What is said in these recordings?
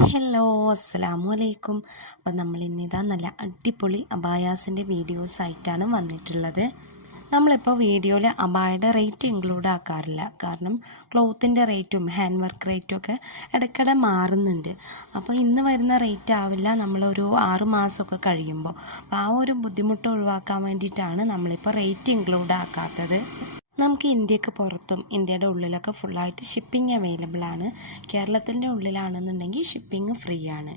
Hello അസ്സലാമു അലൈക്കും. അപ്പോൾ നമ്മൾ ഇന്നിതാ നല്ല അടിപൊളി അബായാസിൻ്റെ വീഡിയോസ് ആയിട്ടാണ് വന്നിട്ടുള്ളത്. നമ്മളിപ്പോൾ വീഡിയോയിൽ അബായയുടെ റേറ്റ് ഇൻക്ലൂഡ് ആക്കാറില്ല, കാരണം ക്ലോത്തിൻ്റെ റേറ്റും ഹാൻഡ് വർക്ക് റേറ്റും ഒക്കെ ഇടയ്ക്കിടെ മാറുന്നുണ്ട്. അപ്പോൾ ഇന്ന് വരുന്ന റേറ്റ് ആവില്ല നമ്മളൊരു 6 മാസമൊക്കെ കഴിയുമ്പോൾ. അപ്പോൾ ആ ഒരു ബുദ്ധിമുട്ട് ഒഴിവാക്കാൻ വേണ്ടിയിട്ടാണ് നമ്മളിപ്പോൾ റേറ്റ് ഇൻക്ലൂഡ് ആക്കാത്തത്. നമുക്ക് ഇന്ത്യക്ക് പുറത്തും ഇന്ത്യയുടെ ഉള്ളിലൊക്കെ ഫുള്ളായിട്ട് ഷിപ്പിംഗ് അവൈലബിൾ ആണ്. കേരളത്തിൻ്റെ ഉള്ളിലാണെന്നുണ്ടെങ്കിൽ ഷിപ്പിംഗ് ഫ്രീ ആണ്.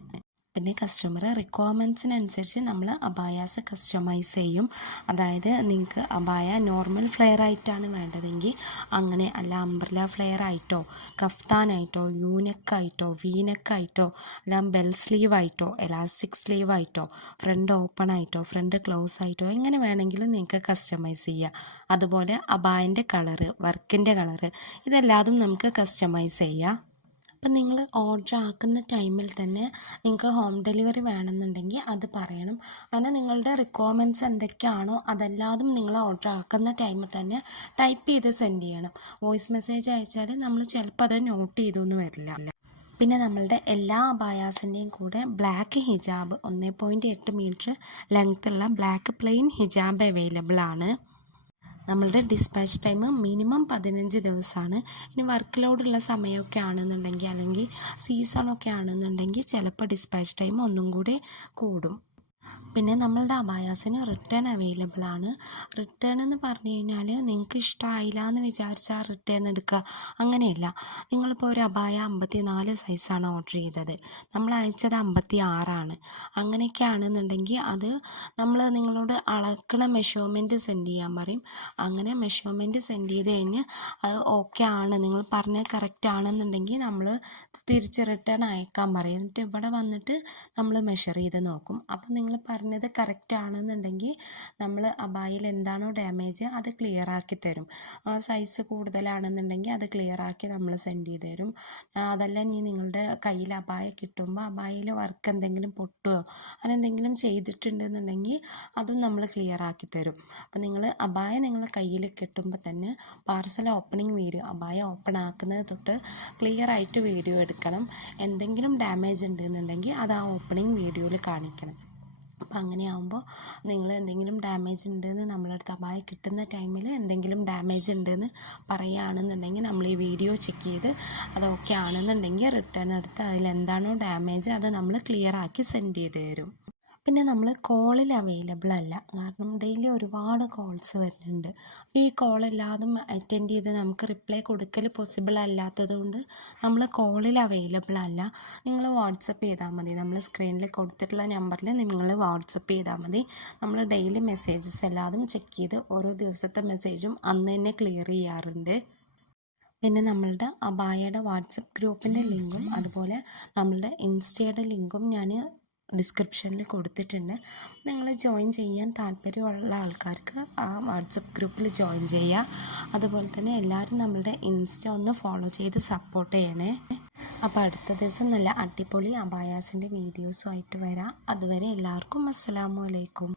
പിന്നെ കസ്റ്റമർ റിക്വയർമെൻറ്റ്സിനനുസരിച്ച് നമ്മൾ അബായാസ് കസ്റ്റമൈസ് ചെയ്യും. അതായത് നിങ്ങൾക്ക് അബായ നോർമൽ ഫ്ലെയർ ആയിട്ടാണ് വേണ്ടതെങ്കിൽ അങ്ങനെ, അല്ല അംബ്രല ഫ്ലെയർ ആയിട്ടോ കഫ്താനായിട്ടോ യൂനെക്കായിട്ടോ വീനെക്കായിട്ടോ അല്ല ബെൽ സ്ലീവ് ആയിട്ടോ എലാസ്റ്റിക് സ്ലീവ് ആയിട്ടോ ഫ്രണ്ട് ഓപ്പൺ ആയിട്ടോ ഫ്രണ്ട് ക്ലോസ് ആയിട്ടോ എങ്ങനെ വേണമെങ്കിലും നിങ്ങൾക്ക് കസ്റ്റമൈസ് ചെയ്യാം. അതുപോലെ അബായൻ്റെ കളറ്, വർക്കിൻ്റെ കളറ്, ഇതെല്ലാതും നമുക്ക് കസ്റ്റമൈസ് ചെയ്യാം. അപ്പം നിങ്ങൾ ഓർഡർ ആക്കുന്ന ടൈമിൽ തന്നെ നിങ്ങൾക്ക് ഹോം ഡെലിവറി വേണമെന്നുണ്ടെങ്കിൽ അത് പറയണം. അങ്ങനെ നിങ്ങളുടെ റിക്വയർമെൻറ്റ്സ് എന്തൊക്കെയാണോ അതെല്ലാതും നിങ്ങൾ ഓർഡർ ആക്കുന്ന ടൈമിൽ തന്നെ ടൈപ്പ് ചെയ്ത് സെൻഡ് ചെയ്യണം. വോയിസ് മെസ്സേജ് അയച്ചാൽ നമ്മൾ ചിലപ്പോൾ അത് നോട്ട് ചെയ്തൊന്നും വരില്ല. പിന്നെ നമ്മളുടെ എല്ലാ അബായാസിൻ്റെയും കൂടെ ബ്ലാക്ക് ഹിജാബ് 1.8 മീറ്റർ ലെങ്ത്തുള്ള ബ്ലാക്ക് പ്ലെയിൻ ഹിജാബ് അവൈലബിൾ ആണ്. നമ്മളുടെ ഡിസ്പാച്ച് ടൈം മിനിമം 15 ദിവസമാണ്. ഇനി വർക്ക് ലോഡുള്ള സമയമൊക്കെ ആണെന്നുണ്ടെങ്കിൽ അല്ലെങ്കിൽ സീസണൊക്കെ ആണെന്നുണ്ടെങ്കിൽ ചിലപ്പോൾ ഡിസ്പാച്ച് ടൈം ഒന്നും കൂടി കൂടും. പിന്നെ നമ്മളുടെ അബായാസിന് റിട്ടേൺ അവൈലബിൾ ആണ്. റിട്ടേൺ എന്ന് പറഞ്ഞു കഴിഞ്ഞാൽ നിങ്ങൾക്ക് ഇഷ്ടമായില്ല എന്ന് വിചാരിച്ചാൽ റിട്ടേൺ എടുക്കുക, അങ്ങനെയല്ല. നിങ്ങളിപ്പോൾ ഒരു അബായ 54 സൈസാണ് ഓർഡർ ചെയ്തത്, നമ്മൾ അയച്ചത് 56 അങ്ങനെയൊക്കെ ആണെന്നുണ്ടെങ്കിൽ അത് നമ്മൾ നിങ്ങളോട് അളക്കണ മെഷർമെൻറ്റ് സെൻഡ് ചെയ്യാൻ പറയും. അങ്ങനെ മെഷർമെൻറ്റ് സെൻഡ് ചെയ്ത് കഴിഞ്ഞ് അത് ഓക്കെ ആണ്, നിങ്ങൾ പറഞ്ഞത് കറക്റ്റ് ആണെന്നുണ്ടെങ്കിൽ നമ്മൾ തിരിച്ച് റിട്ടേൺ അയക്കാൻ പറയും. എന്നിട്ട് ഇവിടെ വന്നിട്ട് നമ്മൾ മെഷർ ചെയ്ത് നോക്കും. അപ്പോൾ നിങ്ങൾ പറഞ്ഞത് കറക്റ്റ് ആണെന്നുണ്ടെങ്കിൽ നമ്മൾ അബായിൽ എന്താണോ ഡാമേജ് അത് ക്ലിയർ ആക്കി തരും. സൈസ് കൂടുതലാണെന്നുണ്ടെങ്കിൽ അത് ക്ലിയർ ആക്കി നമ്മൾ സെൻഡ് ചെയ്ത് തരും. അതല്ല ഇനി നിങ്ങളുടെ കയ്യിൽ അബായ കിട്ടുമ്പോൾ അബായയിൽ വർക്ക് എന്തെങ്കിലും പൊട്ടുകയോ അങ്ങനെ എന്തെങ്കിലും ചെയ്തിട്ടുണ്ടെന്നുണ്ടെങ്കിൽ അതും നമ്മൾ ക്ലിയർ ആക്കി തരും. അപ്പോൾ നിങ്ങൾ അബായ നിങ്ങളുടെ കയ്യിൽ കിട്ടുമ്പോൾ തന്നെ പാർസൽ ഓപ്പണിംഗ് വീഡിയോ, അബായ ഓപ്പൺ ആക്കുന്നത് തൊട്ട് ക്ലിയർ ആയിട്ട് വീഡിയോ എടുക്കണം. എന്തെങ്കിലും ഡാമേജ് ഉണ്ടെന്നുണ്ടെങ്കിൽ അത് ആ ഓപ്പണിംഗ് വീഡിയോയിൽ കാണിക്കണം. അപ്പോൾ അങ്ങനെയാകുമ്പോൾ നിങ്ങൾ എന്തെങ്കിലും ഡാമേജ് ഉണ്ടെന്ന് നമ്മളടുത്ത് അബായ കിട്ടുന്ന ടൈമിൽ എന്തെങ്കിലും ഡാമേജ് ഉണ്ടെന്ന് പറയുകയാണെന്നുണ്ടെങ്കിൽ നമ്മൾ ഈ വീഡിയോ ചെക്ക് ചെയ്ത് അത് ഓക്കെ ആണെന്നുണ്ടെങ്കിൽ റിട്ടേൺ എടുത്ത് അതിലെന്താണോ ഡാമേജ് അത് നമ്മൾ ക്ലിയർ ആക്കി സെൻഡ് ചെയ്ത് തരും. പിന്നെ നമ്മൾ കോളിൽ അവൈലബിൾ അല്ല, കാരണം ഡെയിലി ഒരുപാട് കോൾസ് വരുന്നുണ്ട്. ഈ കോളെല്ലാതും അറ്റൻഡ് ചെയ്ത് നമുക്ക് റിപ്ലൈ കൊടുക്കൽ പോസിബിൾ അല്ലാത്തത് കൊണ്ട് നമ്മൾ കോളിൽ അവൈലബിൾ അല്ല. നിങ്ങൾ വാട്സപ്പ് ചെയ്താൽ മതി. നമ്മൾ സ്ക്രീനിൽ കൊടുത്തിട്ടുള്ള നമ്പറിൽ നിങ്ങൾ വാട്സപ്പ് ചെയ്താൽ മതി. നമ്മൾ ഡെയിലി മെസ്സേജസ് എല്ലാതും ചെക്ക് ചെയ്ത് ഓരോ ദിവസത്തെ മെസ്സേജും അന്ന് തന്നെ ക്ലിയർ ചെയ്യാറുണ്ട്. പിന്നെ നമ്മളുടെ അബായയുടെ വാട്സപ്പ് ഗ്രൂപ്പിൻ്റെ ലിങ്കും അതുപോലെ നമ്മളുടെ ഇൻസ്റ്റയുടെ ലിങ്കും ഞാൻ ഡിസ്ക്രിപ്ഷനിൽ കൊടുത്തിട്ടുണ്ട്. നിങ്ങൾ ജോയിൻ ചെയ്യാൻ താല്പര്യമുള്ള ആൾക്കാർക്ക് ആ വാട്സപ്പ് ഗ്രൂപ്പിൽ ജോയിൻ ചെയ്യുക. അതുപോലെ തന്നെ എല്ലാവരും നമ്മളുടെ ഇൻസ്റ്റ ഒന്ന് ഫോളോ ചെയ്ത് സപ്പോർട്ട് ചെയ്യണേ. അപ്പോൾ അടുത്ത ദിവസം നല്ല അടിപൊളി അബായാസിൻ്റെ വീഡിയോസുമായിട്ട് വരാം. അതുവരെ എല്ലാവർക്കും അസ്സലാമു അലൈക്കും.